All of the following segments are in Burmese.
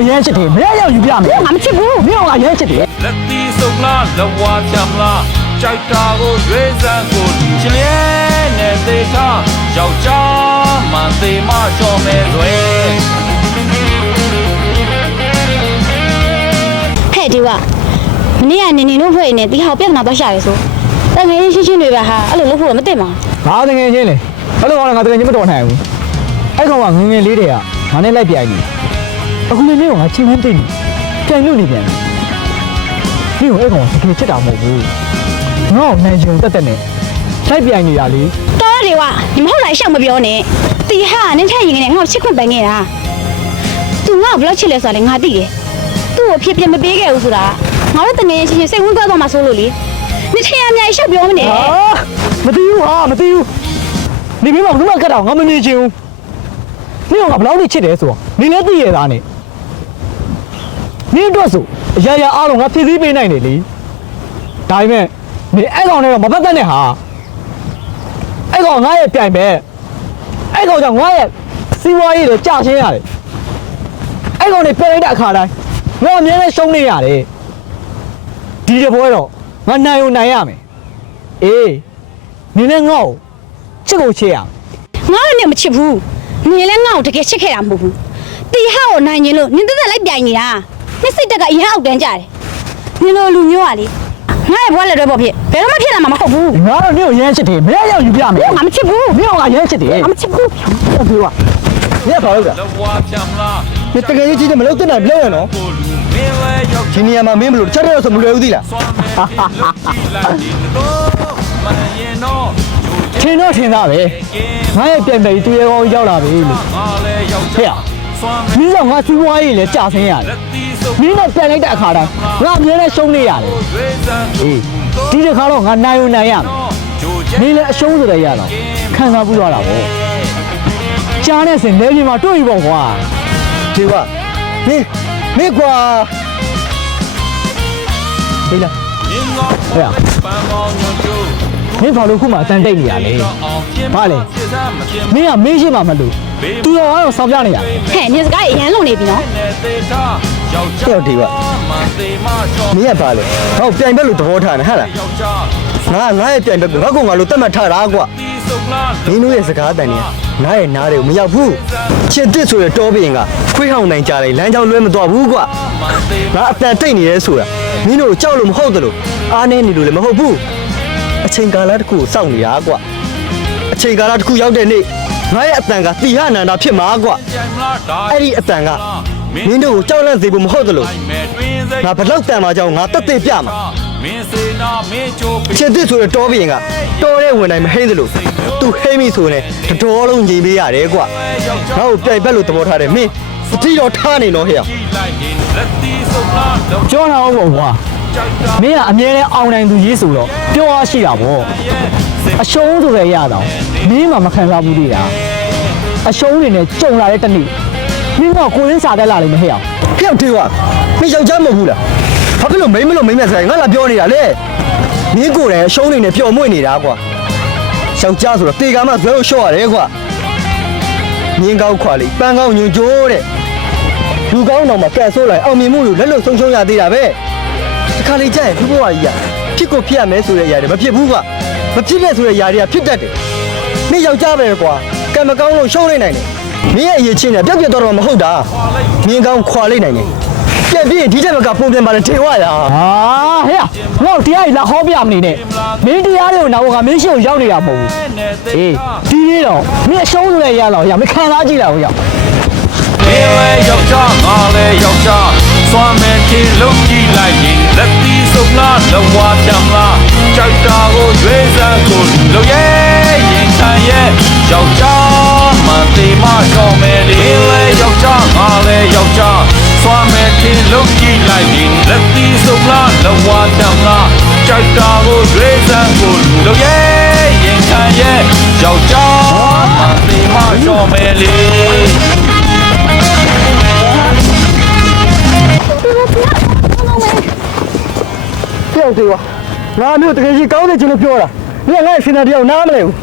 有烟吃的，没要鱼片没，俺们吃不，没有俺烟吃的。လက်သီးစုံလားလက်ဝါဖြံလားကြိုက်တာကိုရွေးစမ်းကိုချင်လဲနဲ့သေးထားယောက်ျားမှန်သေးမှရှော်မယ်လွယ်ဟဲ့ဒီကမနေ့ကနေနေလို့ဖွဲ့နေတီဟောက်ပြဿနာတော့ရှာရဲဆိုတငယ်ချင်းချင်းတွေပဲဟာအဲ့လိုလုပ်ဖို့မသိမှာငါတကယ်ချင်းလေအဲ့လိုကောင်ငါတကယ်ချင်းမတော်နိုင်ဘူးအဲ့ကောင်ကငငယ်လေးတွေကငါနဲ့လိုက်ပြိုင်နေအခုလေးလေးကငါချင်းမှန်းသိနေပြိုင်လို့နေပြန်ဒီကိုအဲ့ကောင်တကယ်ချစ်တာမဟုတ်ဘူးငါ့ကိုနိုင်ချင်တက်တက်နဲ့လိုက်ပြိုင်နေတာလေတော်ရတယ်ကွာဒီမဟုတ်လားရှောက်မပြောနဲ့တီဟာနင်းထက်ရင်နဲ့ငါ့ကိုချစ်ခွင့်ပန်ခဲ့တာသူငါ့ကိုဘယ်လောက်ချစ်လဲဆိုတာလေငါသိတယ်သူ့ကိုဖြစ်ပြမပေးခဲ့ဘူးဆိုတာငါတို့တငယ်ချင်းစိတ်ဝင်သွားတော့မှဆိုလို့လေနင်းထက်ရအများကြီးရှောက်ပြောမနေမသိဘူးဟာမသိဘူးနေမင်းမဘယ်မှကတ်တော့ငါမနေချင်ဘူးနေကဘယ်လောက်နေချစ်တယ်ဆိုတော့နေလည်းသိရသားနဲ့နေတော့ဆိုအရာရာအားလုံးငါဖြည့်ဆည်းပေးနိုင်တယ်လေဒါပေမဲ့နေအဲ့ကောင်နဲ့တော့မပတ်သက်နဲ့ဟာအဲ့ကောင်ငါရဲ့ပြိုင်ပဲအဲ့ကောင်ကြောင့်ငါရဲ့စီးပွားရေးတွေကြာရှင်းရတယ်အဲ့ကောင်တွေပြိုင်လိုက်တဲ့အခါတိုင်းငါအများနဲ့ရှုံးနေရတယ်ဒီတပွဲတော့ငါနိုင်ုံနိုင်ရမယ်အေးနေနဲ့ငါ့ကိုချစ်ကိုချစ်ရငါလည်းမချစ်ဘူးနေလည်းငါ့ကိုတကယ်ချစ်ခဲ့တာမဟုတ်ဘူးတီဟာကိုနိုင်ရင်လို့နင်တက်တက်လိုက်ပြိုင်နေတာနင်စိတ်တက်ကအရင်အောက်တန်းကြတယ်နင်လိုလူမျိုးကလေငါ့ရဲ့ဘွားလက်တွဲပေါ်ဖြစ်ဘယ်တော့မှဖြစ်လာမှာမဟုတ်ဘူးငါတော့နေကိုရမ်းချစ်တယ်မရရောက်ယူပြမယ်ငါမချစ်ဘူးမင်းကရမ်းချစ်တယ်ငါမချစ်ဘူးဟုတ်ပြီကွာနေဘာလို့လဲလက်ဝါဖြံလားဒီတကယ်ကြီးကြီးမလုပ်တဲ့နိုင်မလုပ်ရနော်ဒီနေရာမှာမင်းမလို့ချက်တော့ဆိုမလွယ်ဘူးသီးလားထင်းတော့ထင်းသားပဲငါရဲ့ပြန်ပြန်သူရဲကောင်းရောက်လာပြီလို့ဟဲ့မင်းကငါစီးပွားရေးလည်းကြာဆင်းရတယ်မင်းနဲ့ပြန်လိုက်တဲ့အခါတိုင်းငါအမြဲတမ်းရှုံးနေရတယ်အေးဒီတစ်ခါတော့ငါနိုင်ုံနိုင်ရမယ်မင်းလည်းအရှုံးဆိုတဲ့ရတော့ခံစားပူသွားတာပေါ့ကြားနဲ့စင်လဲပြမှာတွေ့ပြီပေါ့ကွာဒီကမင်းကွာဟေးလားဟဲ့မင်းဘာလို့ခုမှအတန်တိတ်နေရလဲဘာလဲမင်းကမေးရှိမှမလို့သူတော်ကတော့စောင့်ပြနေရတယ်ဟဲ့နင်စကားအရန်လုံနေပြီနော်ဟုတ်ဒီကမင်းကဘာလဲဟောပြိုင်ဘက်လို့သဘောထားနေဟဟလားငါရဲ့ပြိုင်ဘက်ကိုငါကောင်ငါလို့တတ်မှတ်ထားတာကွာမင်းတို့ရဲ့စကားတန်เนี่ยနားရဲ့နားတွေကိုမရောက်ဘူးချစ်တစ်ဆိုရတောပြင်ကခွေးဟောင်းနိုင်ကြတယ်လမ်းကြောင်းလွဲမသွားဘူးကွာငါအတန်တိတ်နေရဲဆိုတာမင်းတို့ကြောက်လို့မဟုတ်တယ်လို့အားနေနေလို့လည်းမဟုတ်ဘူးအချိန်ကာလတစ်ခုကိုစောင့်နေတာကွာအချိန်ကာလတစ်ခုရောက်တဲ့နေ့ငါရဲ့အတန်ကတီဟနန္ဒာဖြစ်မှာကွာအဲ့ဒီအတန်ကမင်းတို့ကိုကြောက်လန့်စေဖို့မဟုတ်တယ်လို့ငါဘလောက်တန်မှာကြောင်းငါတက်တက်ပြမှာချစ်တစ်ဆိုရတောပြင်ကတော်တဲ့ဝင်တိုင်းမဟိမ့်တယ်လို့သူဟိမ့်ပြီဆိုရင်တော်လုံးညီပေးရတယ်ကွာငါ့ကိုပြိုင်ဘက်လို့သဘောထားတယ်မင်းစတိတော်ထားနေတော့ဟဲ့ပြောတာဟုတ်ပေါ့ကွာမင်းကအမြဲတမ်းအောင်နိုင်သူရေးဆိုတော့ပြောရရှိတာပေါ့အရှုံးဆိုရရတော့မင်းမှမခံစားဘူးလေအရှုံးတွေနဲ့ကြုံလာတဲ့တနေ့မင်းကကိုရင်းစားတက်လာလိမ့်မယ်ဟဲ့ဟဲ့တေးကမင်းယောက်ျားမဟုတ်ဘူးလားဘာဖြစ်လို့မိမမြတ်ဆိုင်ငါလာပြောနေတာလေမင်းကိုယ်တိုင်အရှုံးတွေနဲ့ပျော်မွေ့နေတာကွာယောက်ျားဆိုတော့တေကမှဇွဲကိုလျှော့ရတယ်ကွာမြင်းကောင်းခွာလေးပန်းကောင်းညွန်ကြိုးတဲ့လူကောင်းတော်မှာကဲဆိုးလိုက်အောင်မြင်မှုလို့လက်လို့ဆုံးရှုံးရသေးတာပဲတစ်ခါလေကြာရင်ဘုဘွားကြီးကဖြစ်ကိုဖြစ်ရမယ်ဆိုတဲ့အရာတွေမဖြစ်ဘူးကွာမဖြစ်တဲ့ဆိုတဲ့အရာတွေကဖြစ်တတ်တယ်မင်းယောက်ျားပဲကွာကံမကောင်းလို့ရှုံးနေနိုင်တယ်မင်းရဲ့အရေးချင်းနဲ့ပြက်ပြက်တော့မဟုတ်တာမြင်းကောင်းခွာလိုက်နိုင်တယ်ပြက်ပြင်းဒီထက်မကပုံပြန်ပါလေထေဝရဟာဟဲ့ငါ့တရားကြီးလာဟောပြမနေနဲ့မင်းတရားတွေကိုနောက်ကမင်းရှိကိုရောက်နေတာမဟုတ်ဘူးအေးဒီနေ့တော့မင်းအရှုံးဆိုတဲ့ရတော့ရမခံစားကြည့်လိုက်ဦးရောက်မင်းလည်းယောက်ျားငါလည်းယောက်ျားစွမ်းမဲ့ချင်းလုံးကြည့်လိုက်ရင်လက်သီးစုံလားလက်ဝါဖြံလားကြိုက်တာကိုရွေးစမ်းကိုလုံရဲ့ရင်ခံရဲ့ယောက်ျားမှန်သေးမှရှော်မယ်လေလည်းယောက်ျားငါလည်းယောက်ျားစွမ်းမဲ့ချင်းလုံးကြည့်လိုက်ရင်လက်သီးစုံလားလက်ဝါဖြံလားကြိုက်တာကိုရွေးစမ်းကိုလုံရဲ့ရင်ခံရဲ့ယောက်ျားမှန်သေးမှရှော်မယ်လေပြောက်သေးကွာငါမျိုးတကယ်ကြီးကောင်းနေချင်လို့ပြောတာမင်းငါ့ရဲ့စင်တာတယောက်နားမလဲဘူး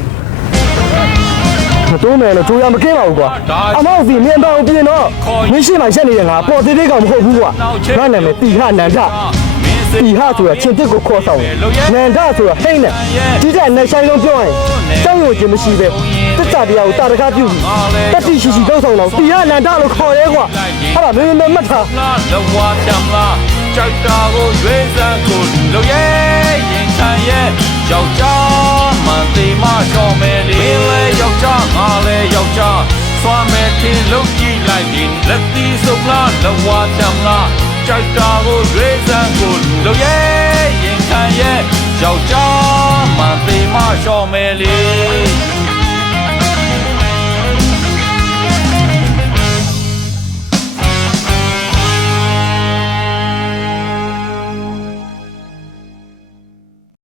မတိုးမယ်လို့ကြိုးရမကင်းပါဘူးကွာအမောက်စီမြင်တော့ပြင်တော့မင်းရှိမှရက်နေတယ်ငါပေါ်သေးသေးကောင်မဟုတ်ဘူးကွာငါနာမည်တီဟနန္ဒတီဟဆိုတာချင်းတစ်ကိုခေါ်ဆောင်နန္ဒဆိုတာဟိန်းနဲ့ဒီတဲ့နိုင်ဆိုင်လုံးပြောရင်တောင်းရုံခြင်းမရှိပဲတစ္ဆာတရားကိုတာတကားပြုတတိရှိရှိတောင်းဆောင်တော့တီဟနန္ဒလို့ခေါ်ရဲကွာဟာမင်းမှတ်ထား လဝါချမ်းလာကြိုက်တာကိုရွေးစမ်းကိုလုံရဲ့ရင်ခံရဲ့ယောက်ျားမှန်သေးမှရှော့မယ်လေလေယောက်ျားငါလေယောက်ျားစွမ်းမဲ့တင်လုံးကြည့်လိုက်ရင်လက်သီးစုံလားလဝါချမ်းလာကြိုက်တာကိုရွေးစမ်းကိုလုံရဲ့ရင်ခံရဲ့ယောက်ျားမှန်သေးမှရှော့မယ်လေ